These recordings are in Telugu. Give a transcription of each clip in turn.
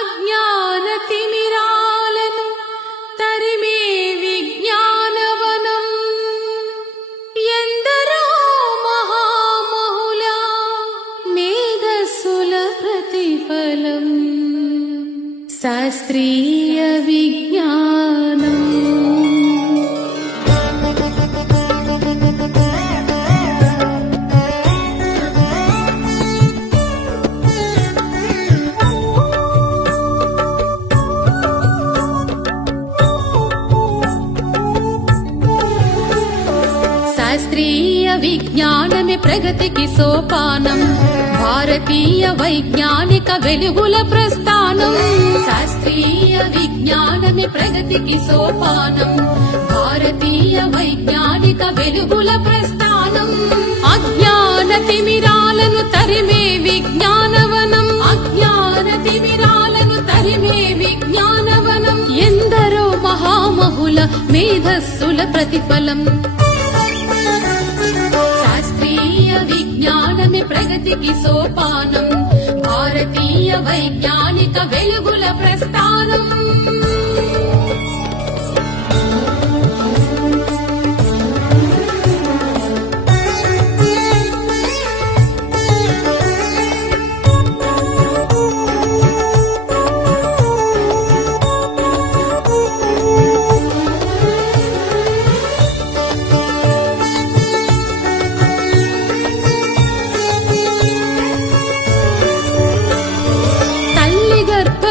అజ్ఞానతిమిరాలను తరిమే విజ్ఞానవనం ఎందరో మహామహుల మేధస్సుల ప్రతిఫలం శాస్త్రీయ విజ్ఞానం. శాస్త్రీయ విజ్ఞానమే ప్రగతికి సోపానం, భారతీయ వైజ్ఞానిక వెలుగుల ప్రస్థానం. శాస్త్రీయ విజ్ఞానమే ప్రగతికి సోపానం, భారతీయ వైజ్ఞానిక వెలుగుల ప్రస్థానం. అజ్ఞాన తిమిరాలను తరిమే విజ్ఞానవనం, అజ్ఞాన తిమిరాలను తరిమే విజ్ఞానవనం ఎందరో మహామహుల మేధస్సుల ప్రతిఫలం. శాస్త్రీయ విజ్ఞానమే ప్రగతికి సోపానం, భారతీయ వైజ్ఞానిక వెలుగుల ప్రస్థానం.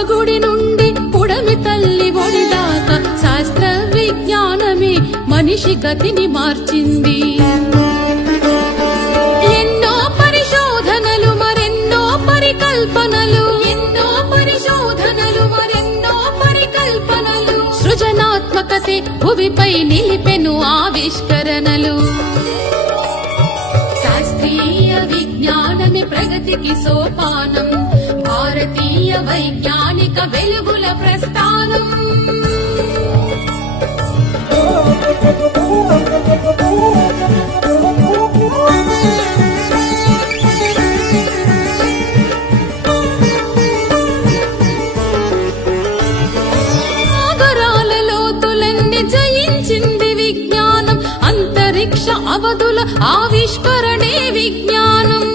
గుడి నుండి పుడమి తల్లి ఒడి దాకా శాస్త్ర విజ్ఞానమే మనిషి గతిని మార్చింది. ఎన్నో పరిశోధనలు మరెన్నో పరికల్పనలు, ఎన్నో పరిశోధనలు మరెన్నో పరికల్పనలు, సృజనాత్మకతే భువిపై నిలిపెను ఆవిష్కరణలు. శాస్త్రీయ విజ్ఞానమే ప్రగతికి సోపానం, భారతీయ వైజ్ఞానిక వెలుగుల ప్రస్థానం. సాగరాల లోతులన్నీ జయించింది విజ్ఞానం, అంతరిక్ష అవధుల ఆవిష్కరణే విజ్ఞానం.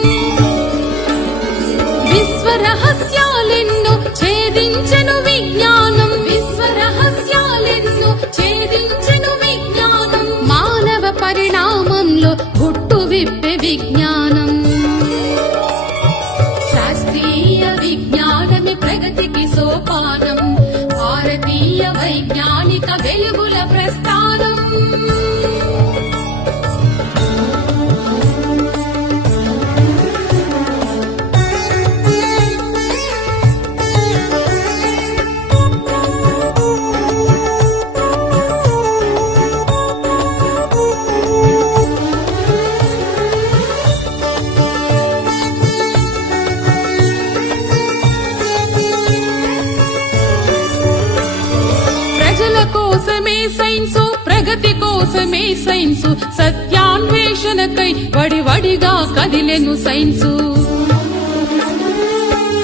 విశ్వరహస్యాలెన్నో ఛేదించెను విజ్ఞానం, విశ్వరహస్యాలెన్నో ఛేదించెను విజ్ఞానం. మానవ పరిణామంలో గుట్టు విప్పే విజ్ఞానం. శాస్త్రీయ విజ్ఞానమే ప్రగతికి సోపానం, భారతీయ వైజ్ఞానిక వెలుగుల ప్రస్థానం. కోసమే సైన్సు, ప్రగతి కోసమే సైన్సు, సత్యాన్వేషణకై వడివడిగా కదిలెను సైన్సు.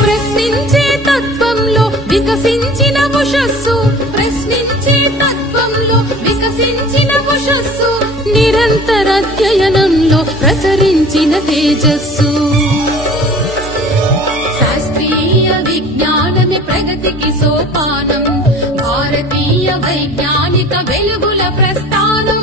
ప్రశ్నించే తత్వంలో వికసించిన ఉషస్సు, ప్రశ్నించే తత్వంలో వికసించిన ఉషస్సు, నిరంతర అధ్యయనంలో ప్రసరించిన తేజస్సు. శాస్త్రీయ విజ్ఞానమే ప్రగతికి సోపానం, భారతీయ వైజ్ఞానిక వెలుగుల ప్రస్థానం.